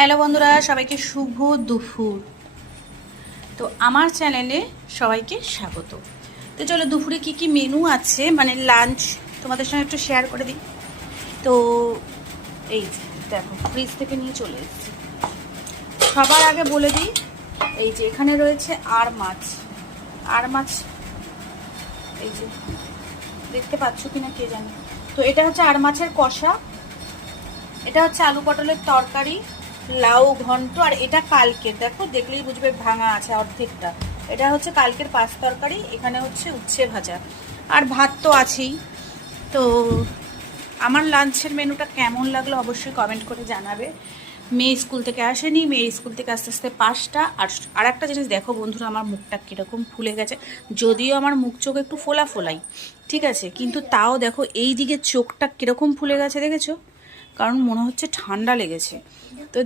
Hello বন্ধুরা, সবাইকে শুভ দুপুর। তো আমার চ্যানেলে সবাইকে স্বাগত। তো চলো দুপুরে কি কি মেনু আছে, মানে লাঞ্চ তোমাদের সঙ্গে একটু শেয়ার করে দিই। তো এই যে দেখো, ফ্রিজ থেকে নিয়ে চলে এসেছি। সবার আগে বলে দিই, এই যে এখানে রয়েছে আর মাছ, এই যে দেখতে পাচ্ছ কিনা কে জানে। তো এটা হচ্ছে আর মাছের কষা, এটা হচ্ছে আলু পটলের তরকারি, লাউ ঘন্ট, আর এটা কালকের, দেখো দেখলেই বুঝবে ভাঙা আছে অর্ধেকটা। এটা হচ্ছে কালকের পাঁচ তরকারি, এখানে হচ্ছে উচ্ছে ভাজা, আর ভাত তো আছেই। তো আমার লাঞ্চের মেনুটা কেমন লাগলো অবশ্যই কমেন্ট করে জানাবে। মেয়ে স্কুল থেকে আসেনি, মেয়ে স্কুল থেকে আস্তে আস্তে 5টা। আর একটা জিনিস দেখো বন্ধুরা, আমার মুখটা কীরকম ফুলে গেছে। যদিও আমার মুখ চোখ একটু ফোলা ফোলাই, ঠিক আছে, কিন্তু তাও দেখো এই দিকে চোখটা কীরকম ফুলে গেছে, দেখেছো? কারণ মনে হচ্ছে ঠান্ডা লেগেছে। তো